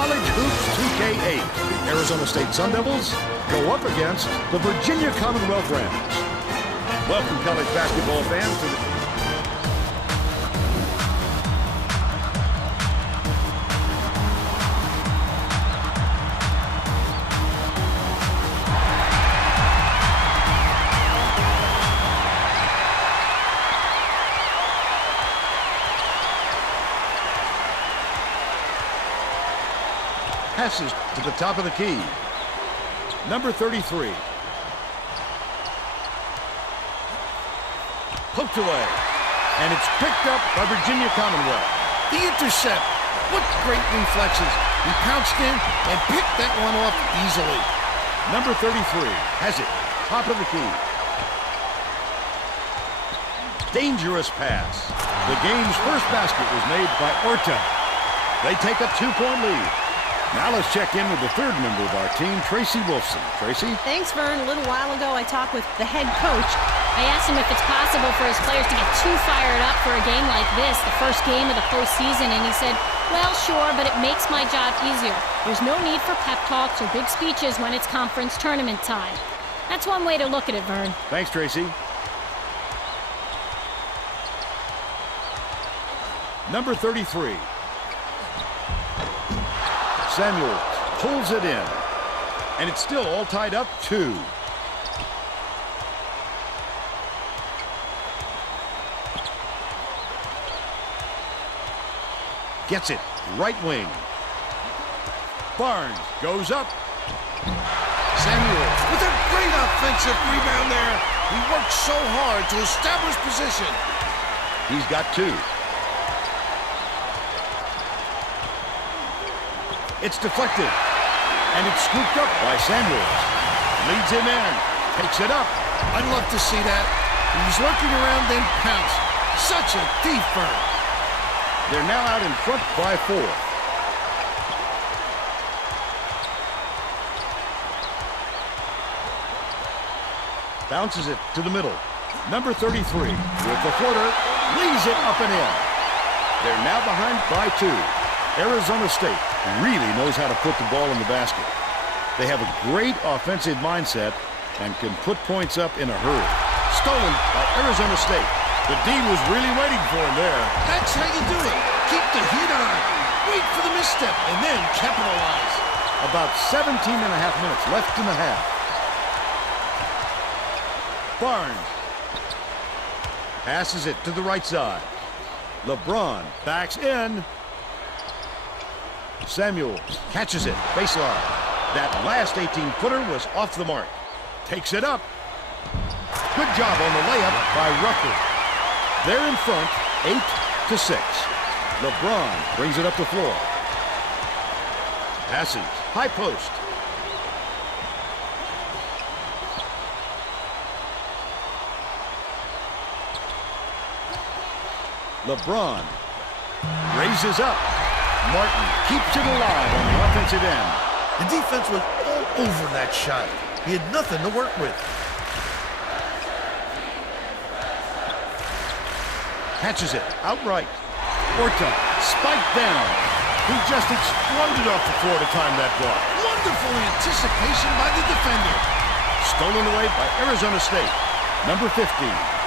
College Hoops 2K8. The Arizona State Sun Devils go up against the Virginia Commonwealth Rams. Welcome, college basketball fans, to the passes to the top of the key. Number 33. Poked away. And it's picked up by Virginia Commonwealth. The intercept. What great reflexes. He pounced in and picked that one off easily. Number 33 has it. Top of the key. Dangerous pass. The game's first basket was made by Orta. They take a 2-point lead. Now let's check in with the third member of our team, Tracy Wolfson. Tracy? Thanks, Vern. A little while ago, I talked with the head coach. I asked him if it's possible for his players to get too fired up for a game like this, the first game of the postseason, and he said, well, sure, but it makes my job easier. There's no need for pep talks or big speeches when it's conference tournament time. That's one way to look at it, Vern. Thanks, Tracy. Number 33. Samuels pulls it in, and it's still all tied up 2. Gets it, right wing. Barnes goes up. Samuels with a great offensive rebound there. He worked so hard to establish position. He's got 2. It's deflected, and it's scooped up by Samuels. Leads him in, takes it up. I'd love to see that. He was lurking around, then pounced. Such a thief, Vern. They're now out in front by 4. Bounces it to the middle. Number 33 with the floater, leaves it up and in. They're now behind by 2. Arizona State really knows how to put the ball in the basket. They have a great offensive mindset and can put points up in a hurry. Stolen by Arizona State. The D was really waiting for him there. That's how you do it. Keep the heat on. Wait for the misstep and then capitalize. About 17 and a half minutes left in the half. Barnes passes it to the right side. LeBron backs in. Samuels catches it, baseline. That last 18-footer was off the mark. Takes it up. Good job on the layup by Rucker. They're in front, 8-6. LeBron brings it up the floor. Passes, high post. LeBron raises up. Martin keeps it alive on the offensive end. The defense was all over that shot. He had nothing to work with. Catches it outright. Orta spiked down. He just exploded off the floor to time that block. Wonderful anticipation by the defender. Stolen away by Arizona State. Number 50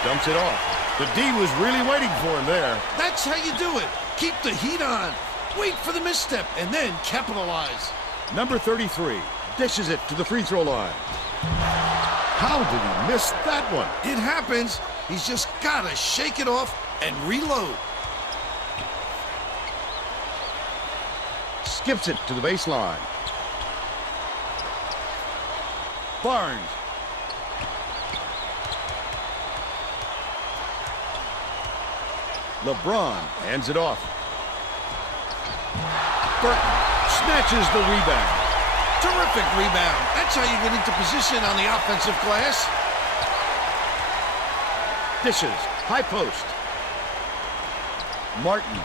dumps it off. The D was really waiting for him there. That's how you do it. Keep the heat on. Wait for the misstep and then capitalize. Number 33 dishes it to the free throw line. How did he miss that one? It happens. He's just got to shake it off and reload. Skips it to the baseline. Barnes. LeBron hands it off. Burton snatches the rebound. Terrific rebound. That's how you get into position on the offensive glass. Dishes, high post. Martin.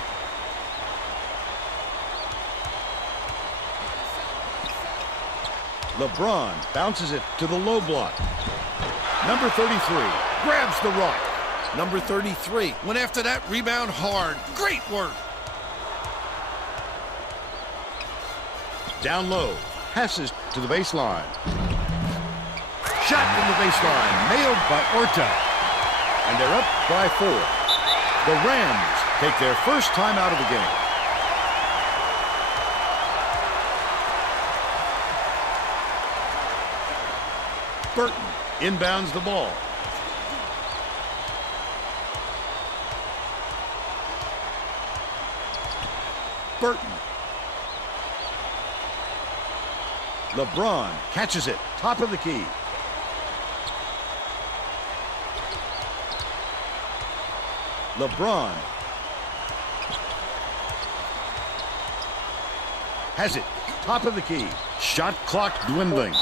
LeBron bounces it to the low block. Number 33 grabs the rock. Number 33 went after that rebound hard. Great work. Down low. Passes to the baseline. Shot from the baseline. Nailed by Orta. And they're up by 4. The Rams take their first time out of the game. Burton inbounds the ball. Burton. LeBron catches it, top of the key. LeBron has it, top of the key. Shot clock dwindling.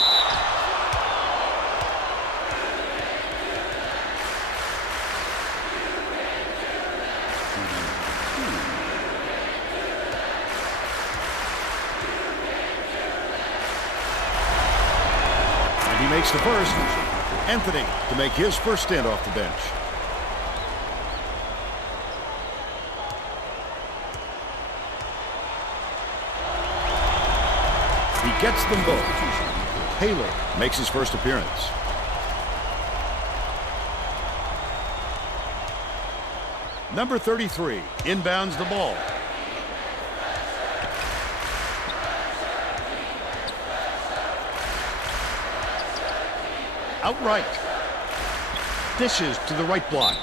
And he makes the first. Anthony to make his first stint off the bench. He gets them both. Taylor makes his first appearance. Number 33 inbounds the ball. Outright. Dishes to the right block.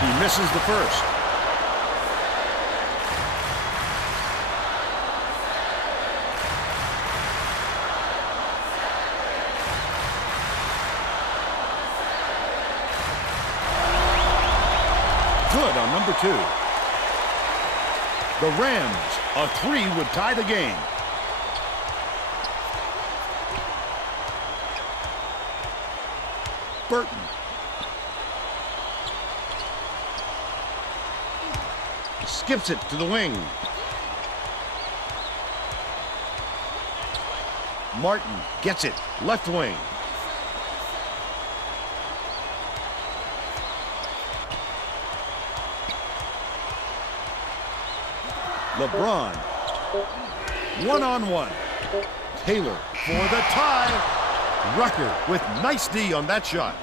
He misses the first. Good on number 2. The Rams, a 3 would tie the game. Burton. Skips it to the wing. Martin gets it, left wing. LeBron, one-on-one. Taylor for the tie. Rucker with nice D on that shot.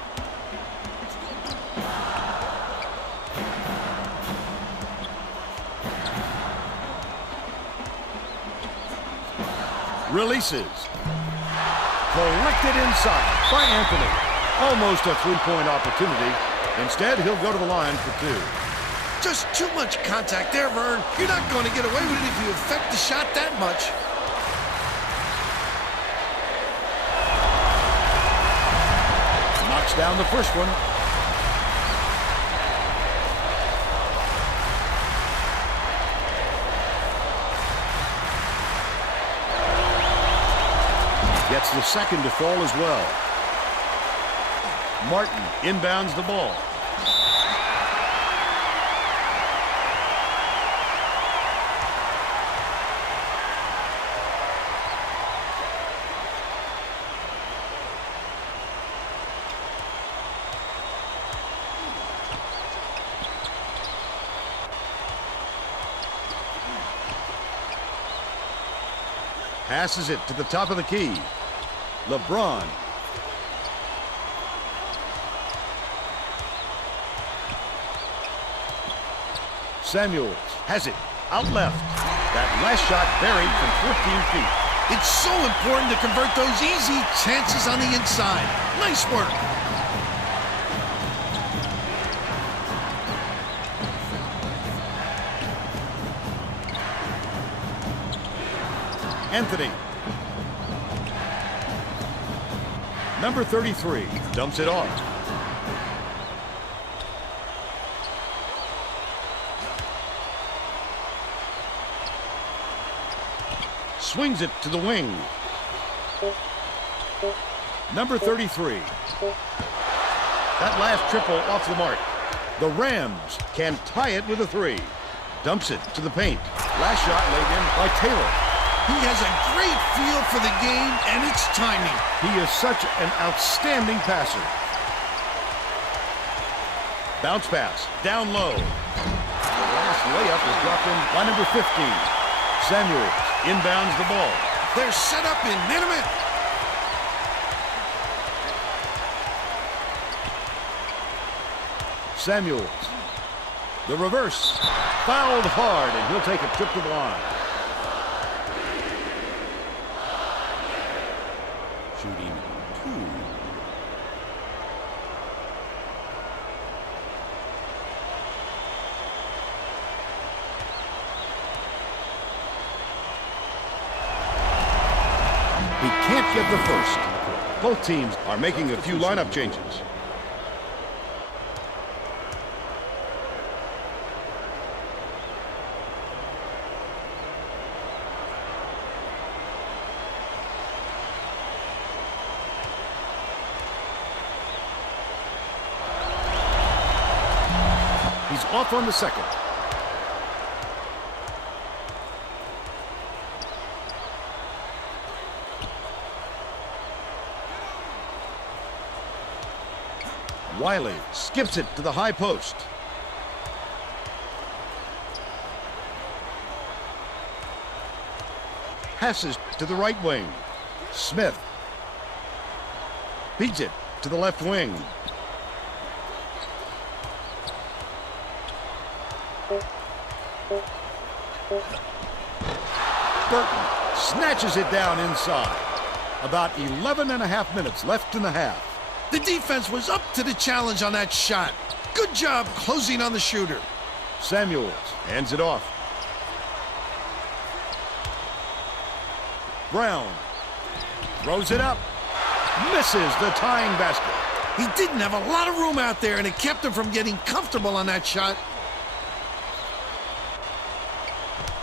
Releases. Collected inside by Anthony. Almost a three-point opportunity. Instead, he'll go to the line for 2. Just too much contact there, Vern. You're not going to get away with it if you affect the shot that much. Knocks down the first one. Gets the second to fall as well. Martin inbounds the ball. Passes it to the top of the key. LeBron. Samuels has it out left. That last shot buried from 14 feet. It's so important to convert those easy chances on the inside. Nice work. Anthony. Number 33 dumps it off. Swings it to the wing. Number 33. That last triple off the mark. The Rams can tie it with a 3. Dumps it to the paint. Last shot laid in by Taylor. He has a great feel for the game and its timing. He is such an outstanding passer. Bounce pass, down low. The last layup is dropped in by number 15. Samuels inbounds the ball. They're set up in minute. Samuels. The reverse. Fouled hard, and he'll take a trip to the line. Shooting 2. He can't get the first. Both teams are making a few lineup changes. He's off on the second. Wiley skips it to the high post. Passes to the right wing. Smith beats it to the left wing. Burton snatches it down inside. About 11 and a half minutes left in the half. The defense was up to the challenge on that shot. Good job closing on the shooter. Samuels hands it off. Brown throws it up. Misses the tying basket. He didn't have a lot of room out there, and it kept him from getting comfortable on that shot.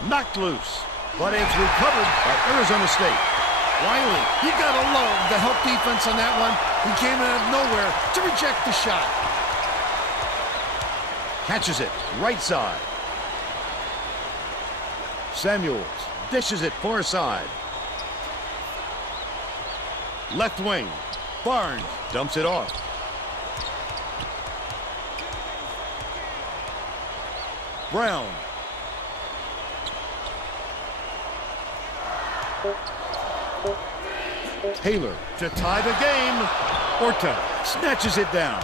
Knocked loose, but it's recovered by Arizona State. Wiley, you gotta love the help defense on that one. He came out of nowhere to reject the shot. Catches it, right side. Samuels dishes it far side. Left wing. Barnes dumps it off. Brown. Taylor to tie the game. Orta snatches it down.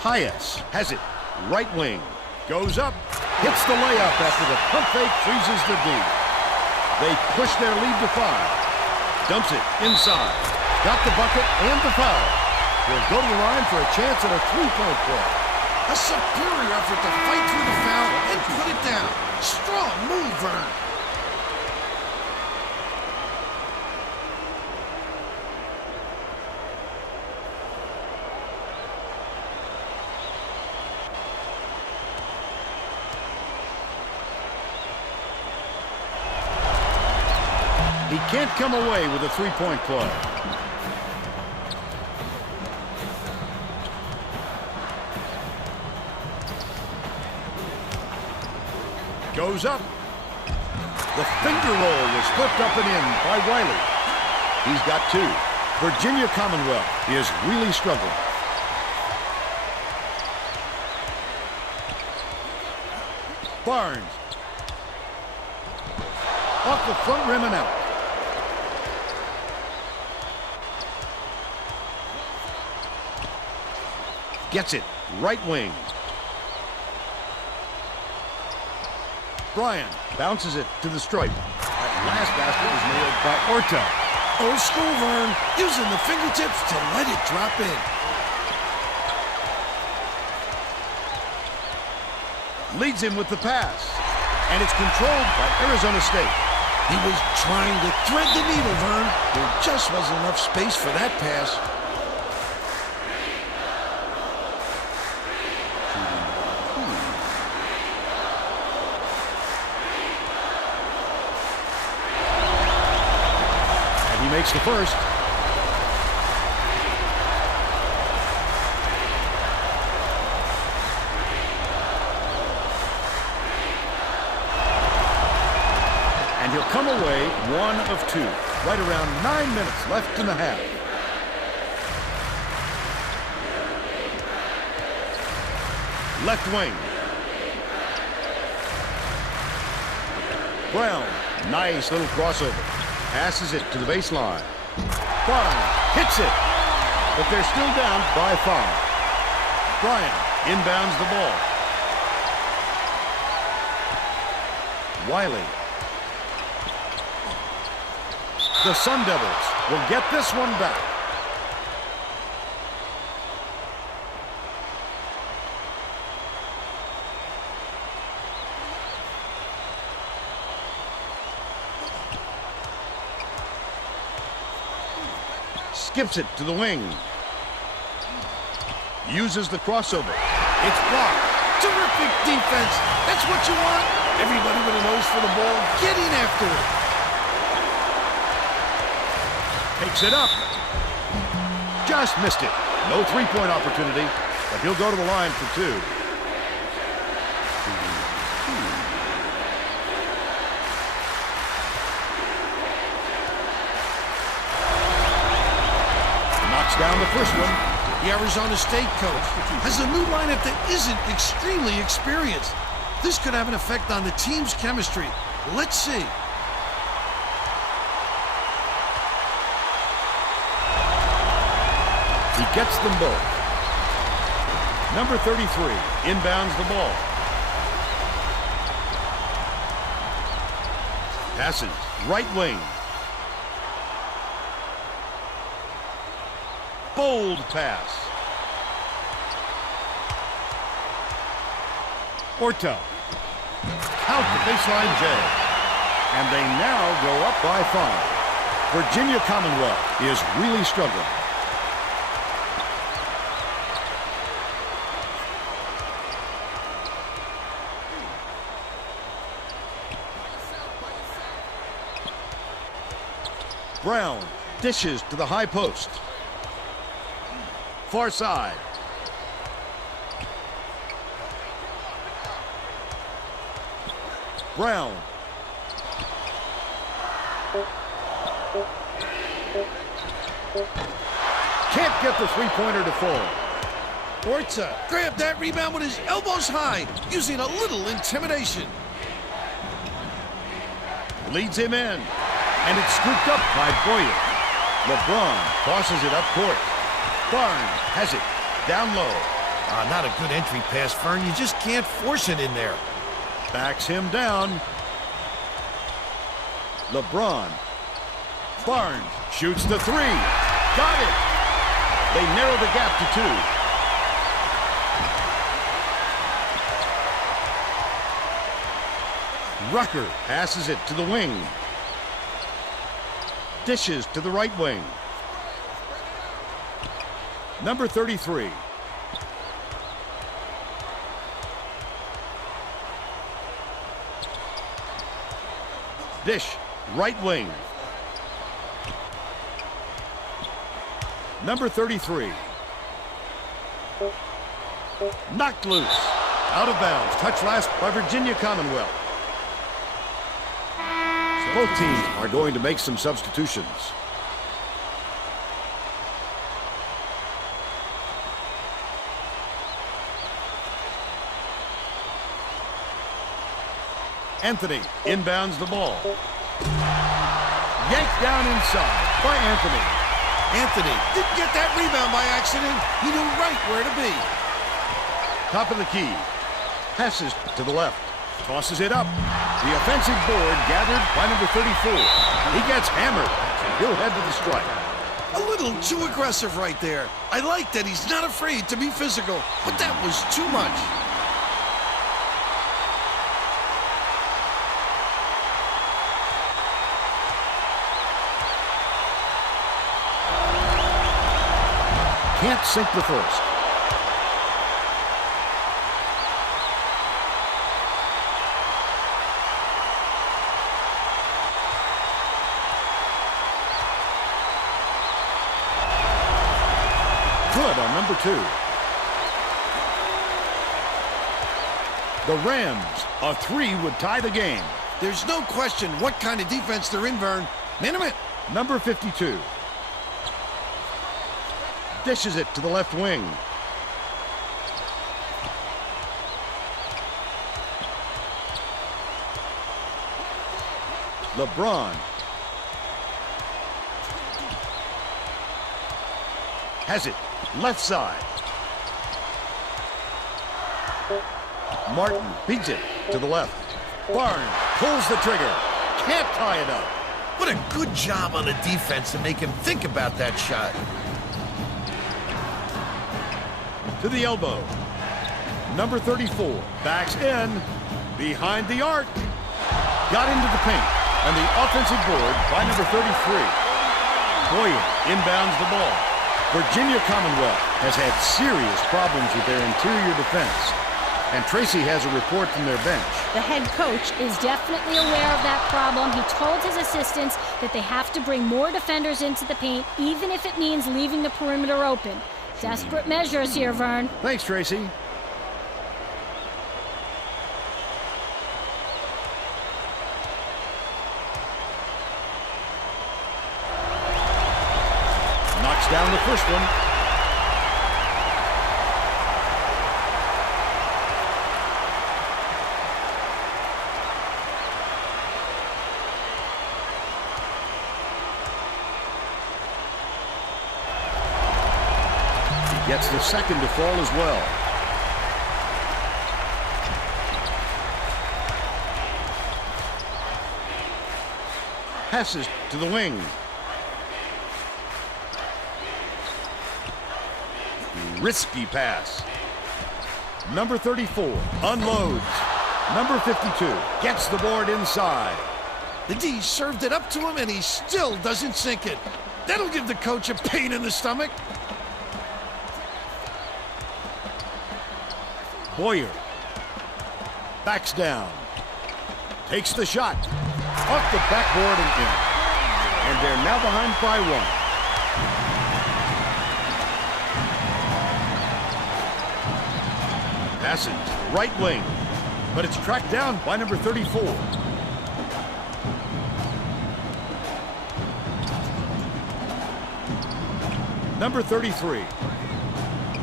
Hayes has it. Right wing. Goes up. Hits the layup after the pump fake freezes the D. They push their lead to 5. Dumps it inside. Got the bucket and the foul. He'll go to the line for a chance at a 3-point play. A superior effort to fight through the foul and put it down. Strong move, Vern. He can't come away with a 3-point play. Goes up. The finger roll was flipped up and in by Wiley. He's got 2. Virginia Commonwealth is really struggling. Barnes. Off the front rim and out. Gets it. Right wing. Bryant bounces it to the stripe. That last basket was nailed by Orta. Old school, Vern, using the fingertips to let it drop in. Leads him with the pass. And it's controlled by Arizona State. He was trying to thread the needle, Vern. There just wasn't enough space for that pass. Makes the first. come away 1 of 2. Right around 9 minutes left in the half. Left wing. Brown, nice little crossover. Passes it to the baseline. Brown hits it, but they're still down by 5. Bryant inbounds the ball. Wiley. The Sun Devils will get this one back. Skips it to the wing. Uses the crossover. It's blocked. Terrific defense. That's what you want. Everybody with a nose for the ball getting after it. Takes it up. Just missed it. No three-point opportunity, but he'll go to the line for 2. Knocks down the first one. The Arizona State coach has a new lineup that isn't extremely experienced. This could have an effect on the team's chemistry. Let's see. He gets them both. Number 33 inbounds the ball. Passes right wing. Bold pass. Orto. Out the baseline J. And they now go up by 5. Virginia Commonwealth is really struggling. Brown dishes to the high post. Far side. Brown. Can't get the three-pointer to fall. Orta grabbed that rebound with his elbows high, using a little intimidation. Leads him in. And it's scooped up by Boyer. LeBron tosses it up court. Barnes has it. Down low. Not a good entry pass, Fern. You just can't force it in there. Backs him down. LeBron. Barnes shoots the 3. Got it. They narrow the gap to 2. Rucker passes it to the wing. Dishes to the right wing. Number 33. Dish, right wing. Number 33. Knocked loose. Out of bounds. Touch last by Virginia Commonwealth. Both teams are going to make some substitutions. Anthony inbounds the ball. Yanked down inside by Anthony. Anthony didn't get that rebound by accident. He knew right where to be. Top of the key. Passes to the left. Tosses it up. The offensive board gathered by number 34. He gets hammered. He'll head to the strike. A little too aggressive right there. I like that he's not afraid to be physical, but that was too much. Can't sink the first. Good on number 2. The Rams, a 3 would tie the game. There's no question what kind of defense they're in, Vern. Minimum. Number 52. Dishes it to the left wing. LeBron. Has it. Left side. Martin beats it to the left. Barnes pulls the trigger. Can't tie it up. What a good job on the defense to make him think about that shot. To the elbow. Number 34 backs in. Behind the arc. Got into the paint. And the offensive board by number 33. Boyer inbounds the ball. Virginia Commonwealth has had serious problems with their interior defense. And Tracy has a report from their bench. The head coach is definitely aware of that problem. He told his assistants that they have to bring more defenders into the paint, even if it means leaving the perimeter open. Desperate measures here, Vern. Thanks, Tracy. Knocks down the first one. He gets the second to fall as well. Passes to the wing. Risky pass. Number 34 unloads. Number 52 gets the board inside. The D served it up to him, and he still doesn't sink it. That'll give the coach a pain in the stomach. Boyer backs down. Takes the shot. Off the backboard and in. And they're now behind by one. Passes right wing, but it's tracked down by number 34. Number 33.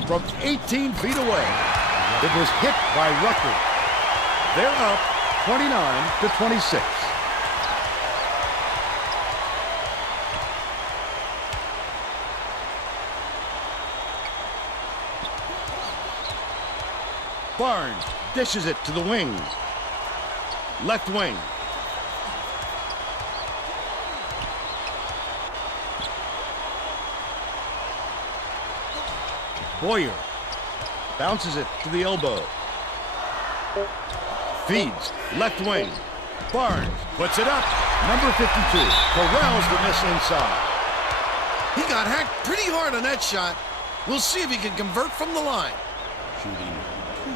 From 18 feet away, it was hit by Rucker. They're up 29-26. Barnes dishes it to the wing. Left wing. Boyer bounces it to the elbow. Feeds left wing. Barnes puts it up. Number 52 corrals the miss inside. He got hacked pretty hard on that shot. We'll see if he can convert from the line. Shooting 2.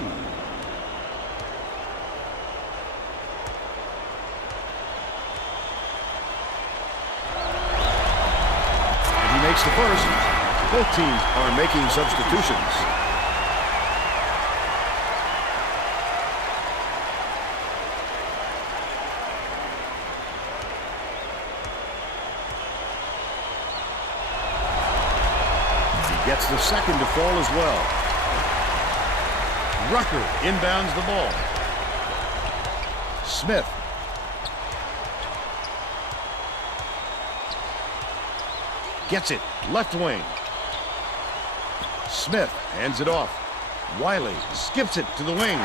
And he makes the first. Both teams are making substitutions. He gets the second to fall as well. Rucker inbounds the ball. Smith. Gets it. Left wing. Smith hands it off. Wiley skips it to the wing.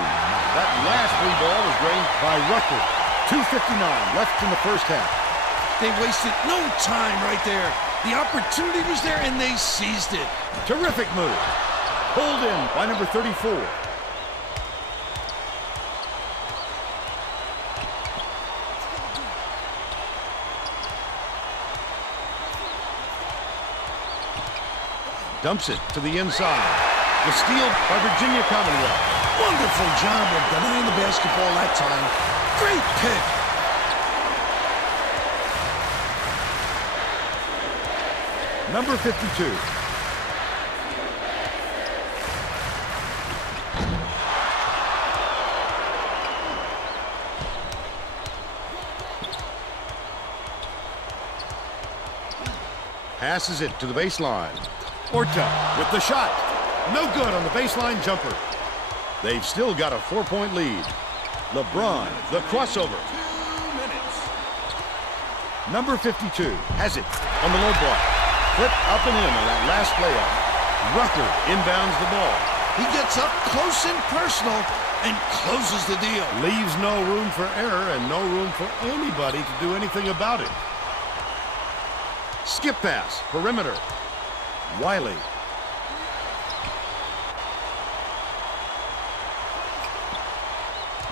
That last free ball was drained by Rucker. 2:59 left in the first half. They wasted no time right there. The opportunity was there, and they seized it. Terrific move. Pulled in by number 34. Dumps it to the inside. The steal by Virginia Commonwealth. Wonderful job of denying the basketball that time. Great pick. Number 52. passes it to the baseline. Orta with the shot. No good on the baseline jumper. They've still got a 4-point lead. LeBron, the crossover. Number 52 has it on the low block. Flip up and in on that last layup. Rucker inbounds the ball. He gets up close and personal and closes the deal. Leaves no room for error and no room for anybody to do anything about it. Skip pass, perimeter. Wiley.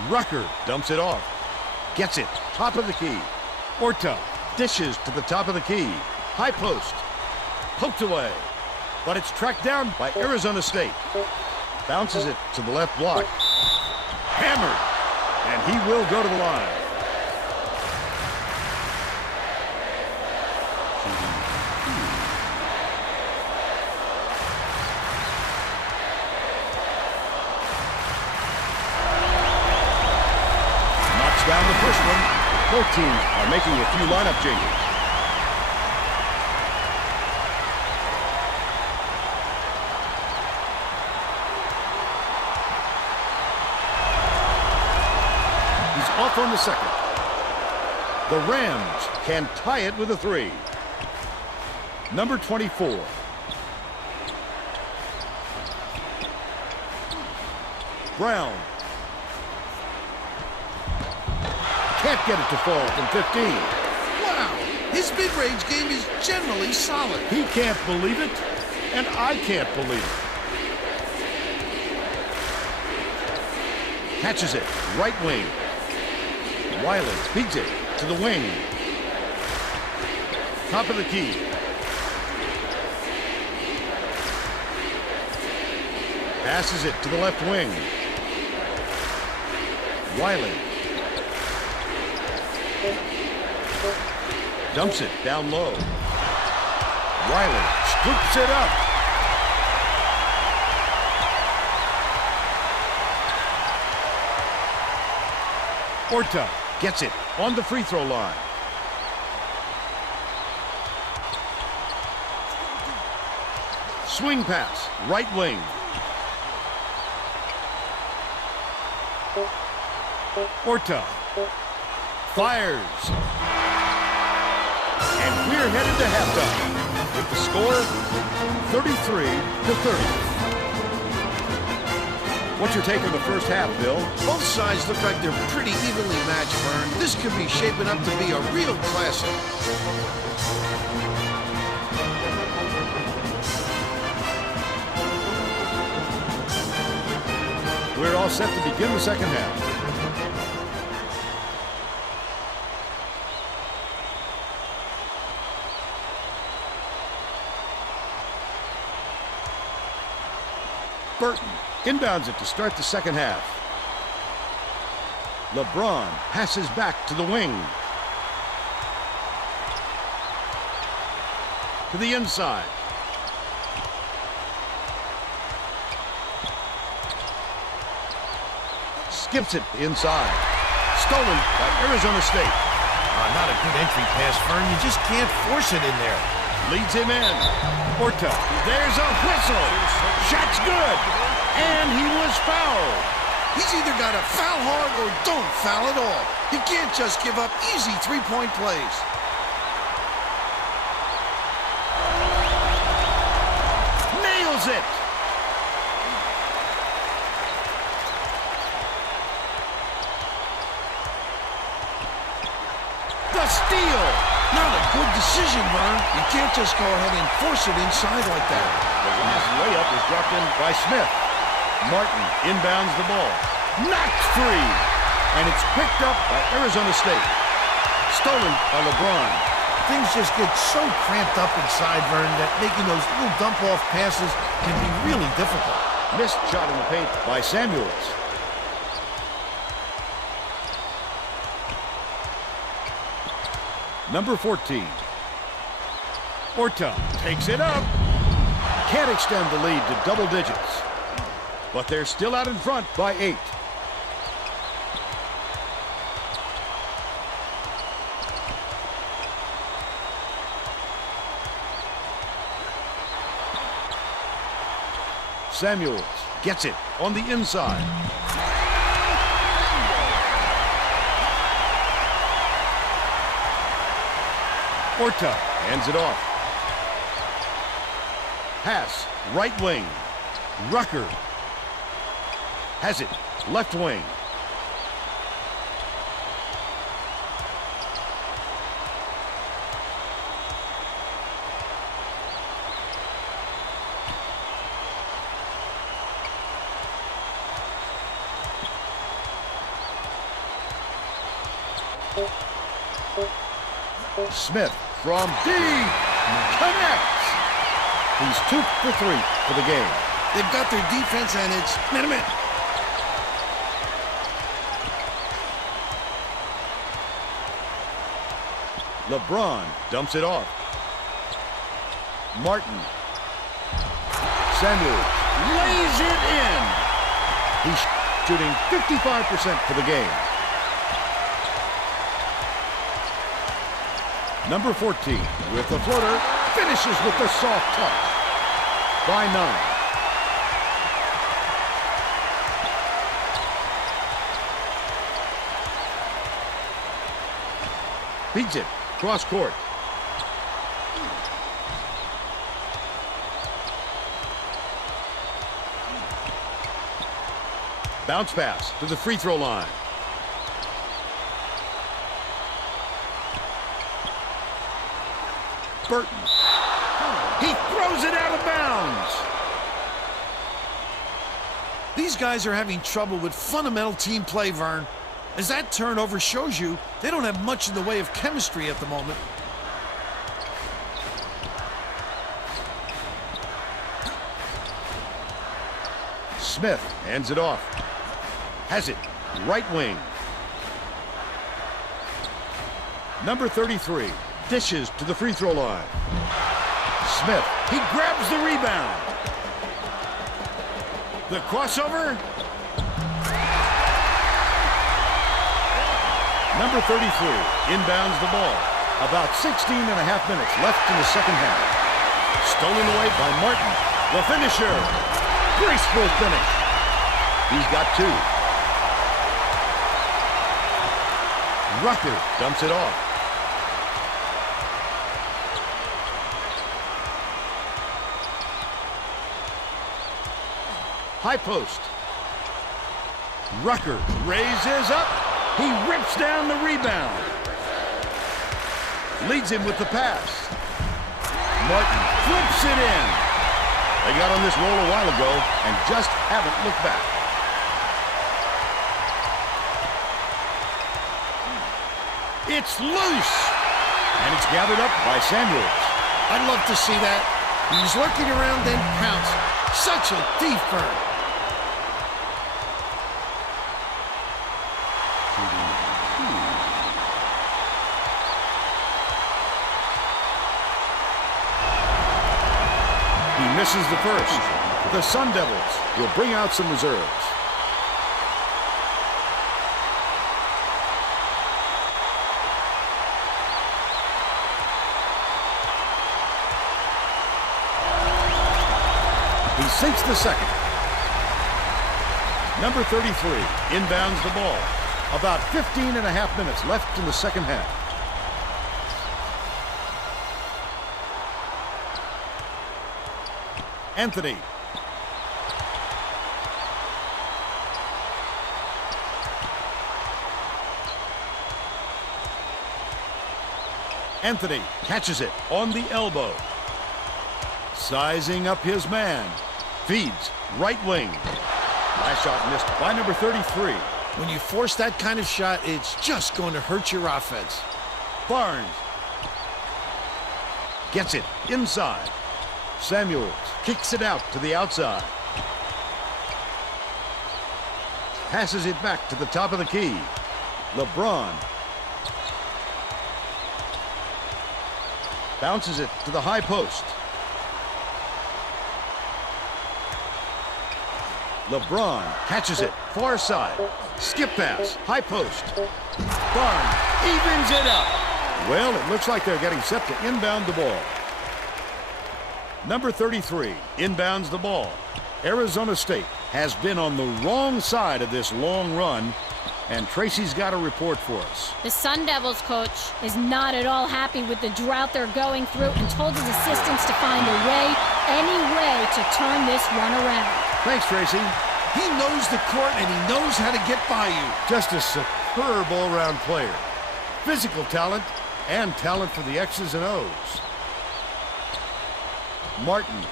Rucker dumps it off. Gets it, top of the key. Orta dishes to the top of the key. High post. Poked away. But it's tracked down by Arizona State. Bounces it to the left block. Hammered. And he will go to the line. Knocks down the first one. Both teams are making a few lineup changes. Off on the second. The Rams can tie it with a 3. Number 24. Brown. Can't get it to fall from 15. Wow, his mid-range game is generally solid. He can't believe it, and I can't believe it. Catches it, right wing. Wiley feeds it to the wing. Top of the key. Passes it to the left wing. Wiley. Dumps it down low. Wiley scoops it up. Orta gets it on the free throw line. Swing pass, right wing. Orta fires. And we're headed to halftime with the score 33-30. What's your take on the first half, Bill? Both sides look like they're pretty evenly matched, Vern. This could be shaping up to be a real classic. We're all set to begin the second half. Burton inbounds it to start the second half. LeBron passes back to the wing. To the inside. Skips it inside. Stolen by Arizona State. Not a good entry pass, Vern. You just can't force it in there. Leads him in. Orta. There's a whistle. Shot's good. And he was fouled. He's either got to foul hard or don't foul at all. You can't just give up easy three-point plays. Nails it. The steal. Not a good decision, Vern. You can't just go ahead and force it inside like that. The last layup is dropped in by Smith. Martin inbounds the ball. Knocked free. And it's picked up by Arizona State. Stolen by LeBron. Things just get so cramped up inside, Vern, that making those little dump-off passes can be really difficult. Missed shot in the paint by Samuels. Number 14. Orta takes it up. Can't extend the lead to double digits. But they're still out in front by 8. Samuels gets it on the inside. Orta hands it off. Pass, right wing. Rucker has it, left wing. Smith from deep connects. He's 2 for 3 for the game. They've got their defense, and it's minute. LeBron dumps it off. Martin. Samuels lays it in. He's shooting 55% for the game. Number 14 with the floater, finishes with the soft touch. By 9. Beats it, cross court. Bounce pass to the free throw line. Burton. He throws it out of bounds. These guys are having trouble with fundamental team play, Vern. As that turnover shows you, they don't have much in the way of chemistry at the moment. Smith hands it off. Has it, right wing. Number 33 dishes to the free throw line. Smith, he grabs the rebound. The crossover. Number 33 inbounds the ball. About 16 and a half minutes left in the second half. Stolen away by Martin. The finisher. Graceful finish. He's got 2. Rucker dumps it off. High post. Rucker raises up. He rips down the rebound. Leads him with the pass. Martin flips it in. They got on this roll a while ago and just haven't looked back. It's loose. And it's gathered up by Samuels. I'd love to see that. He was lurking around, then pounced. Such a thief, Vern. He misses the first. The Sun Devils will bring out some reserves. He sinks the second. Number 33 inbounds the ball. About 15 and a half minutes left in the second half. Anthony. Anthony catches it on the elbow. Sizing up his man. Feeds right wing. Last shot missed by number 33. When you force that kind of shot, it's just going to hurt your offense. Barnes gets it inside. Samuels kicks it out to the outside. Passes it back to the top of the key. LeBron bounces it to the high post. LeBron catches it far side. Skip pass, high post. Barnes evens it up. Well, it looks like they're getting set to inbound the ball. Number 33 inbounds the ball. Arizona State has been on the wrong side of this long run, and Tracy's got a report for us. The Sun Devils coach is not at all happy with the drought they're going through and told his assistants to find a way, any way, to turn this one around. Thanks, Tracy. He knows the court and he knows how to get by you. Just a superb all-round player. Physical talent and talent for the X's and O's. Martin.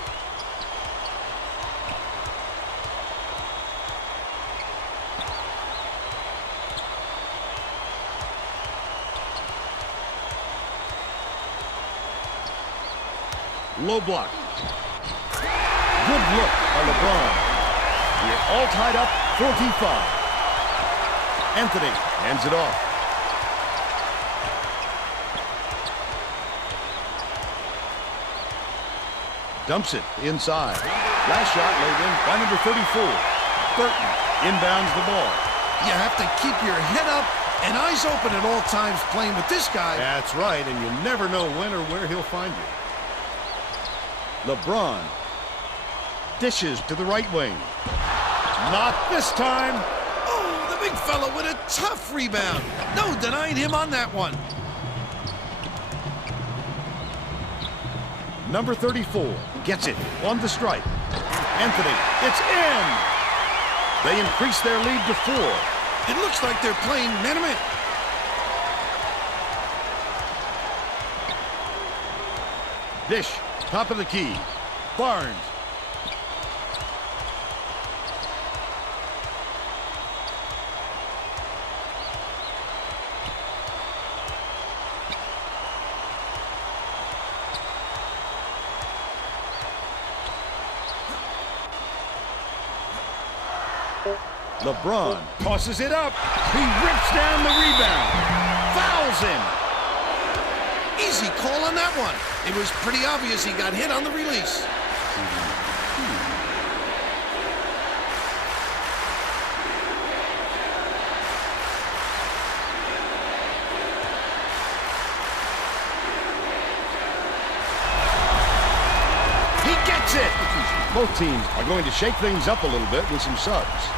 Low block. Good look by LeBron. We're all tied up 45. Anthony hands it off. Dumps it inside. Last shot laid in by number 34. Burton inbounds the ball. You have to keep your head up and eyes open at all times playing with this guy. That's right, and you never know when or where he'll find you. LeBron dishes to the right wing. Not this time. Oh, the big fella with a tough rebound. No denying him on that one. Number 34 gets it on the strike. Anthony, it's in. They increase their lead to 4. It looks like they're playing man-to-man. Dish, top of the key. Barnes. LeBron tosses it up. He rips down the rebound. Fouls him. Easy call on that one. It was pretty obvious he got hit on the release. He gets it. Both teams are going to shake things up a little bit with some subs.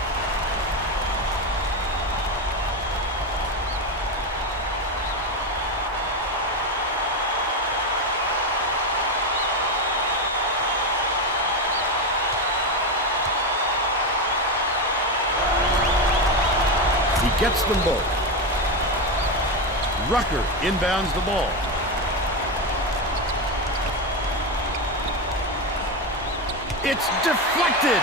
Gets them both. Rucker inbounds the ball. It's deflected,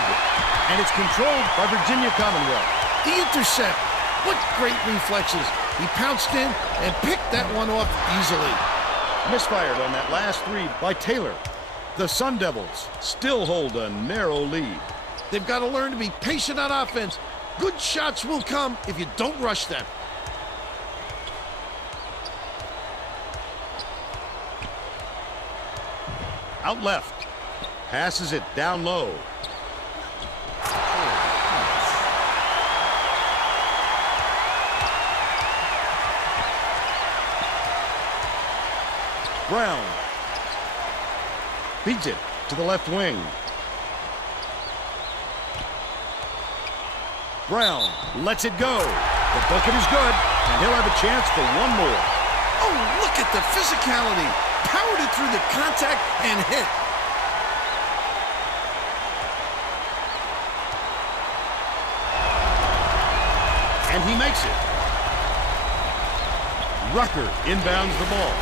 and it's controlled by Virginia Commonwealth. The intercept. What great reflexes. He pounced in and picked that one off easily. Misfired on that last 3 by Taylor. The Sun Devils still hold a narrow lead. They've got to learn to be patient on offense. Good shots will come if you don't rush them. Out left. Passes it down low. Brown. Beats it to the left wing. Brown lets it go. The bucket is good, and he'll have a chance for one more. Oh, look at the physicality. Powered it through the contact and hit. And he makes it. Rucker inbounds the ball.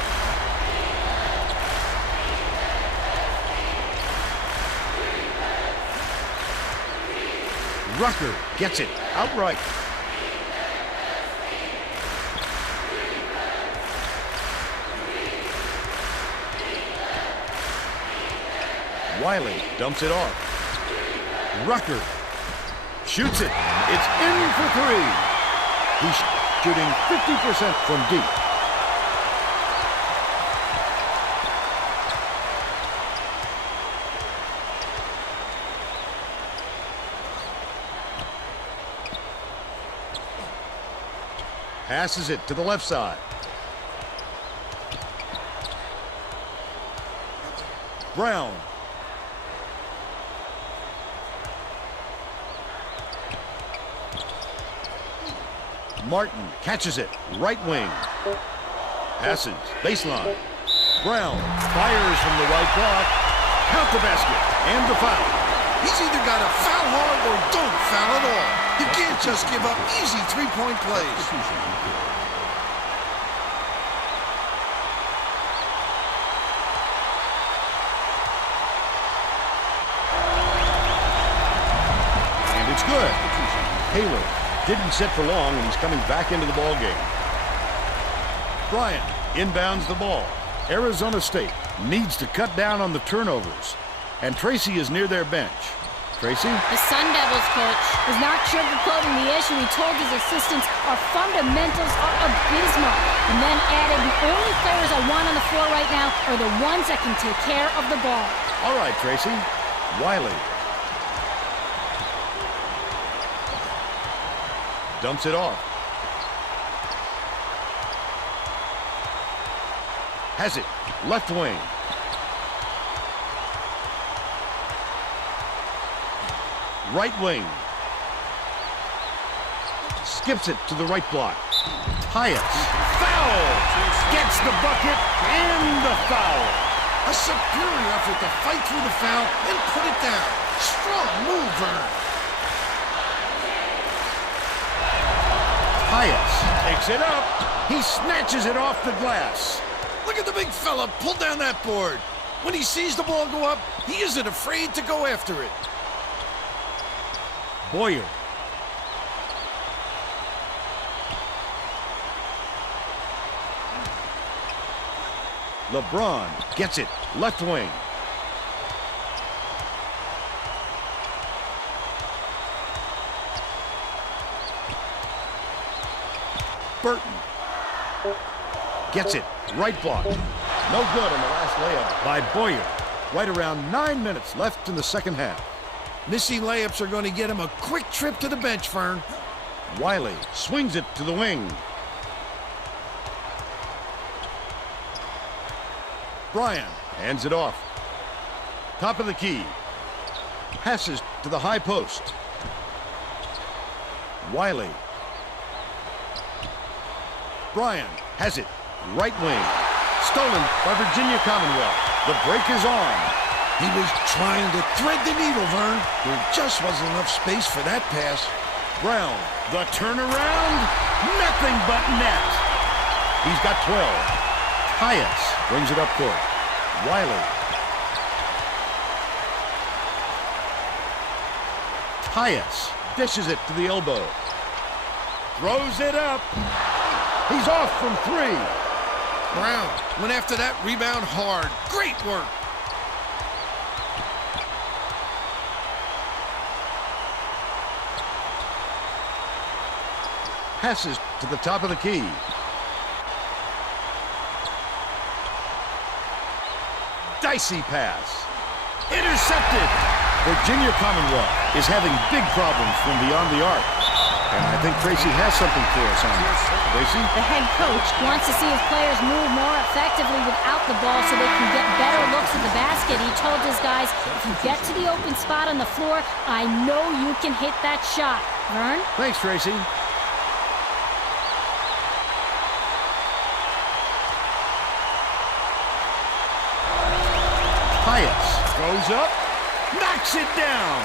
Rucker gets it outright. Wiley dumps it off. Rucker shoots it. It's in for 3. He's shooting 50% from deep. Passes it to the left side. Brown. Martin catches it. Right wing. Passes. Baseline. Brown fires from the right block. Count the basket. And the foul. He's either got to foul hard or don't foul at all. You can't just give up easy three-point plays. And it's good. Taylor didn't sit for long, and he's coming back into the ball game. Bryant inbounds the ball. Arizona State needs to cut down on the turnovers, and Tracy is near their bench. Tracy? The Sun Devils coach was not sugarcoating the issue. He told his assistants, our fundamentals are abysmal, and then added, the only players I want on the floor right now are the ones that can take care of the ball. All right, Tracy. Wiley. Dumps it off. Has it. Left wing. Right wing. Skips it to the right block. Hyatt. Foul! Gets the bucket and the foul. A superior effort to fight through the foul and put it down. Strong move, Vern. Hyatt takes it up. He snatches it off the glass. Look at the big fella pull down that board. When he sees the ball go up, he isn't afraid to go after it. Boyer. LeBron gets it. Left wing. Burton gets it. Right block. No good on the last layup by Boyer. Right around 9 minutes left in the second half. Missing layups are going to get him a quick trip to the bench, Fern. Wiley swings it to the wing. Bryant hands it off. Top of the key. Passes to the high post. Wiley. Bryant has it. Right wing. Stolen by Virginia Commonwealth. The break is on. He was trying to thread the needle, Vern. There just wasn't enough space for that pass. Brown. The turnaround. Nothing but net. He's got 12. Hyatt brings it up court. Wiley. Hyatt dishes it to the elbow. Throws it up. He's off from three. Brown went after that rebound hard. Great work. Passes to the top of the key. Dicey pass. Intercepted. Virginia Commonwealth is having big problems from beyond the arc. And I think Tracy has something for us on this. Tracy? The head coach wants to see his players move more effectively without the ball so they can get better looks at the basket. He told his guys, if you get to the open spot on the floor, I know you can hit that shot. Vern? Thanks, Tracy. Hyatt goes up, knocks it down.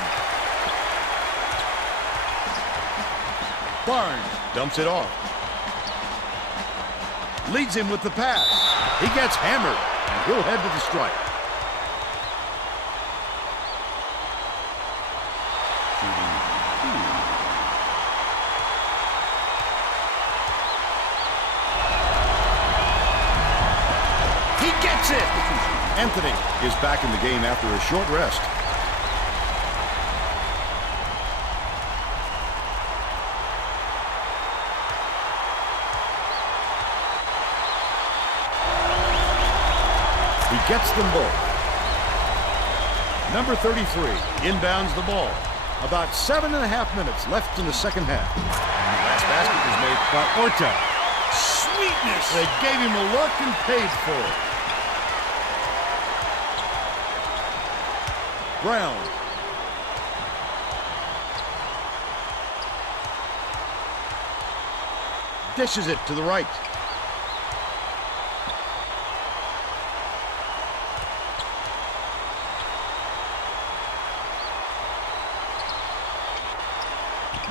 Barnes dumps it off. Leads him with the pass. He gets hammered, and he'll head to the stripe. He gets it! Anthony is back in the game after a short rest. He gets them both. Number 33 inbounds the ball. About 7.5 minutes left in the second half. And the last basket was made by Orta. Sweetness! They gave him a look and paid for it. Brown. Dishes it to the right.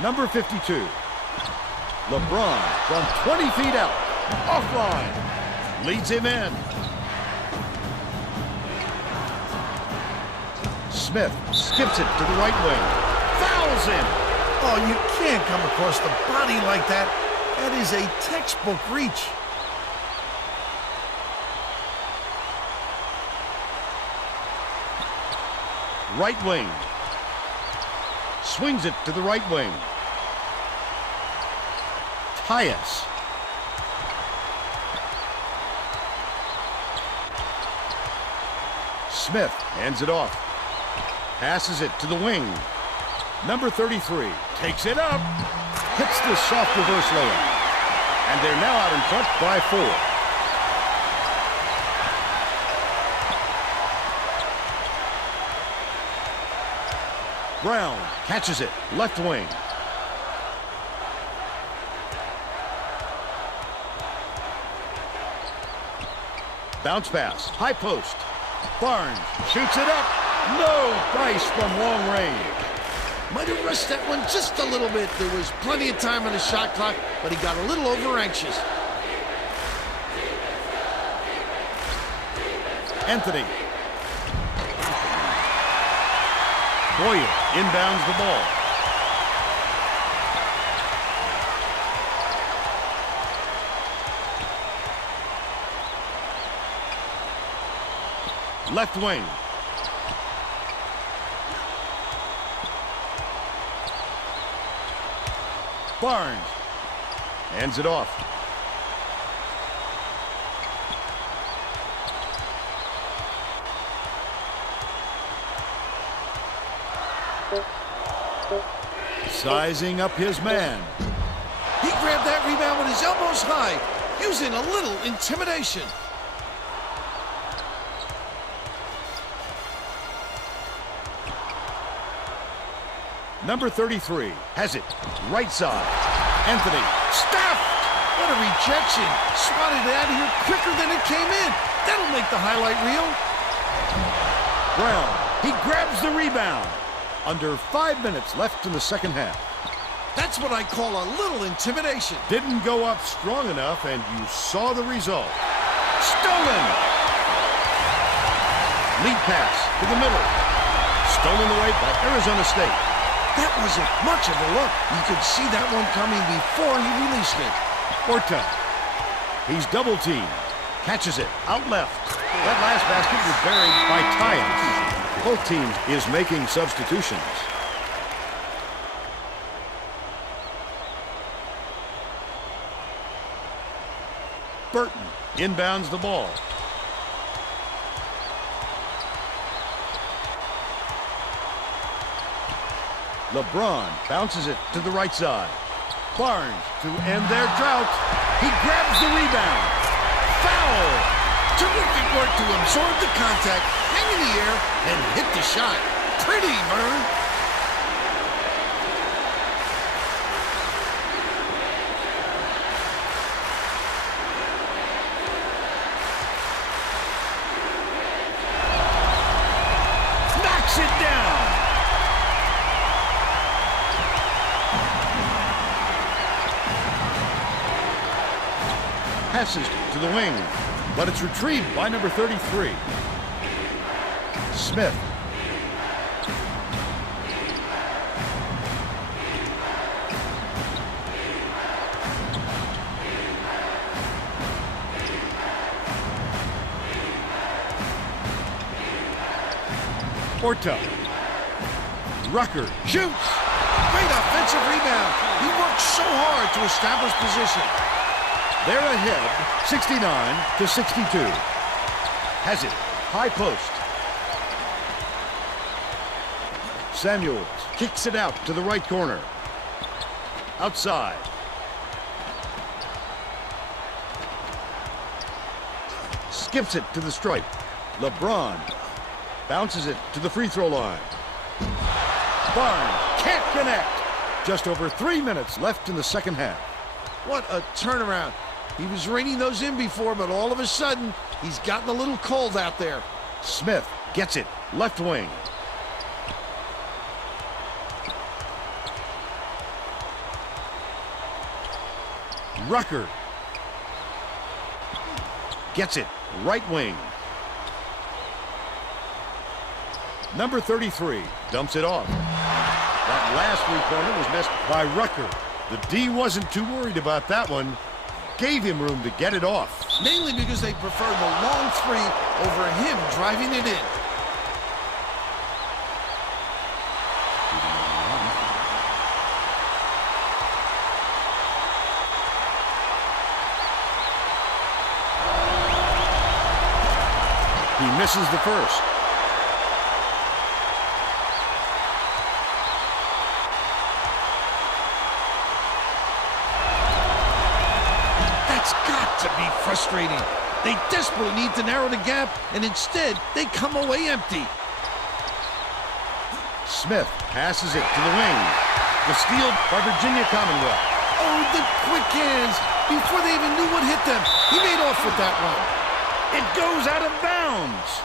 Number 52. LeBron from 20 feet out. Offline. Leads him in. Smith skips it to the right wing. Fouls him. Oh, you can't come across the body like that. That is a textbook reach. Right wing. Swings it to the right wing. Tyus. Smith hands it off. Passes it to the wing. Number 33 takes it up. Hits the soft reverse layup. And they're now out in front by 4. Brown catches it. Left wing. Bounce pass. High post. Barnes shoots it up. No dice from long range. Might have rushed that one just a little bit. There was plenty of time on the shot clock, but he got a little over-anxious. Anthony. Boyer inbounds the ball. Left wing. Barnes hands it off. Sizing up his man. He grabbed that rebound with his elbows high, using a little intimidation. Number 33 has it. Right side. Anthony. Staffed! What a rejection. Swatted it out of here quicker than it came in. That'll make the highlight reel. Brown. He grabs the rebound. Under 5 minutes left in the second half. That's what I call a little intimidation. Didn't go up strong enough, and you saw the result. Stolen! Lead pass to the middle. Stolen away by Arizona State. That wasn't much of a look. You could see that one coming before he released it. Orta. He's double-teamed. Catches it. Out left. That last basket was buried by Tyus. Both teams is making substitutions. Burton inbounds the ball. LeBron bounces it to the right side. Barnes to end their drought. He grabs the rebound. Foul! Terrific work to absorb the contact, hang in the air, and hit the shot. Pretty, Vern. Knocks it down. Passes to the wing, but it's retrieved by number 33. Smith. Orta. Rucker shoots. Great offensive rebound. He worked so hard to establish position. They're ahead, 69-62. Has it. High post. Samuels kicks it out to the right corner. Outside. Skips it to the stripe. LeBron bounces it to the free throw line. Barnes can't connect. Just over 3 minutes left in the second half. What a turnaround. He was reining those in before, but all of a sudden, he's gotten a little cold out there. Smith gets it. Left wing. Rucker gets it. Right wing. Number 33 dumps it off. That last three-pointer was missed by Rucker. The D wasn't too worried about that one. Gave him room to get it off. Mainly because they prefer the long three over him driving it in. He misses the first. That's got to be frustrating. They desperately need to narrow the gap, and instead, they come away empty. Smith passes it to the wing. The steal by Virginia Commonwealth. Oh, the quick hands. Before they even knew what hit them, he made off with that one. It goes out of bounds.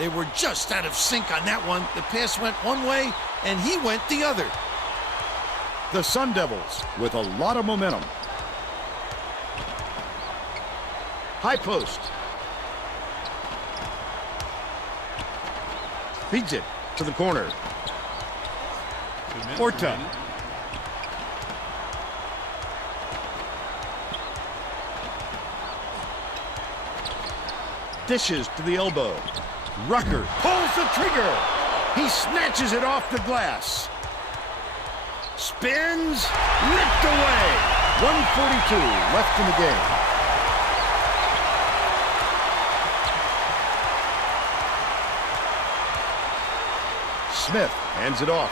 They were just out of sync on that one. The pass went one way, and he went the other. The Sun Devils with a lot of momentum. High post. Feeds it to the corner. Orta. Dishes to the elbow. Rucker pulls the trigger. He snatches it off the glass. Spins. Ripped away. 1:42 left in the game. Smith hands it off.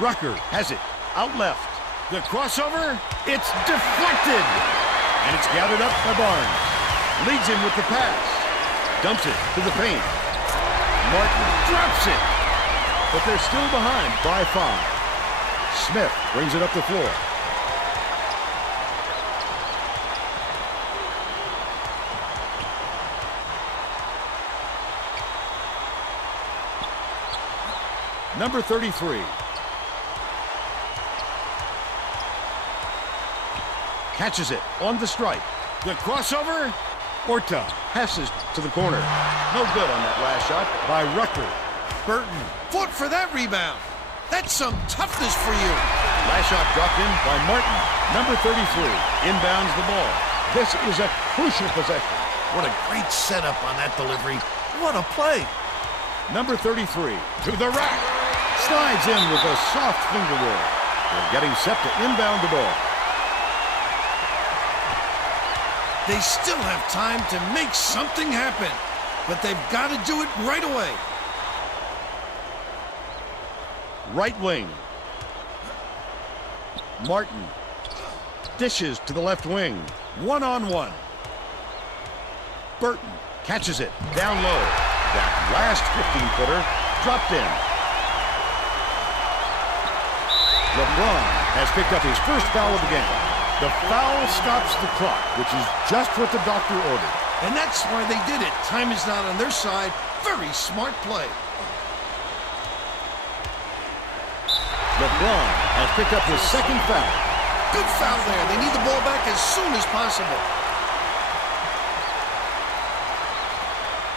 Rucker has it. Out left. The crossover. It's deflected. And it's gathered up by Barnes. Leads him with the pass. Dumps it to the paint. Martin drops it. But they're still behind by 5. Smith brings it up the floor. Number 33. Catches it on the strike. The crossover. Orta passes to the corner. No good on that last shot by Rucker. Burton fought for that rebound. That's some toughness for you. Last shot dropped in by Martin. Number 33 inbounds the ball. This is a crucial possession. What a great setup on that delivery. What a play. Number 33 to the rack. Slides in with a soft finger roll. They're getting set to inbound the ball. They still have time to make something happen, but they've got to do it right away. Right wing. Martin dishes to the left wing. One-on-one. Burton catches it down low. That last 15-footer dropped in. LeBron has picked up his first foul of the game. The foul stops the clock, which is just what the doctor ordered. And that's why they did it. Time is not on their side. Very smart play. LeBron has picked up his second foul. Good foul there. They need the ball back as soon as possible.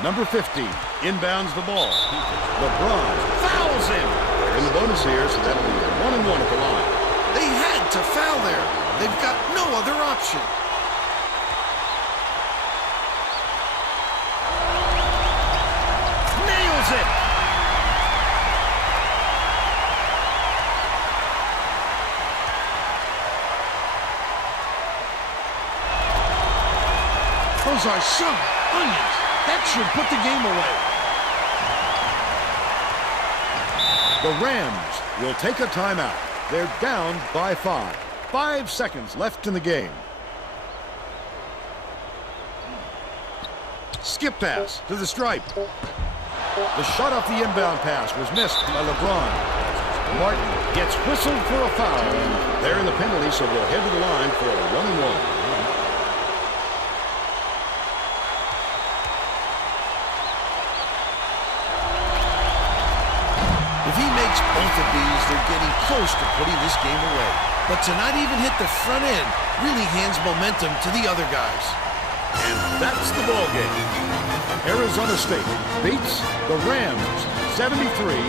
Number 15 inbounds the ball. LeBron fouls him. They're in the bonus here, so that'll be 1-1 at the line. They had to foul there. They've got no other option. Nails it. Those are some onions. That should put the game away. The Rams will take a timeout. They're down by 5. 5 seconds left in the game. Skip pass to the stripe. The shot off the inbound pass was missed by LeBron. Martin gets whistled for a foul, and they're in the penalty, so we'll head to the line for a 1-and-1. If he makes both of these, they're getting close to putting this game away. But to not even hit the front end really hands momentum to the other guys. And that's the ball game. Arizona State beats the Rams 73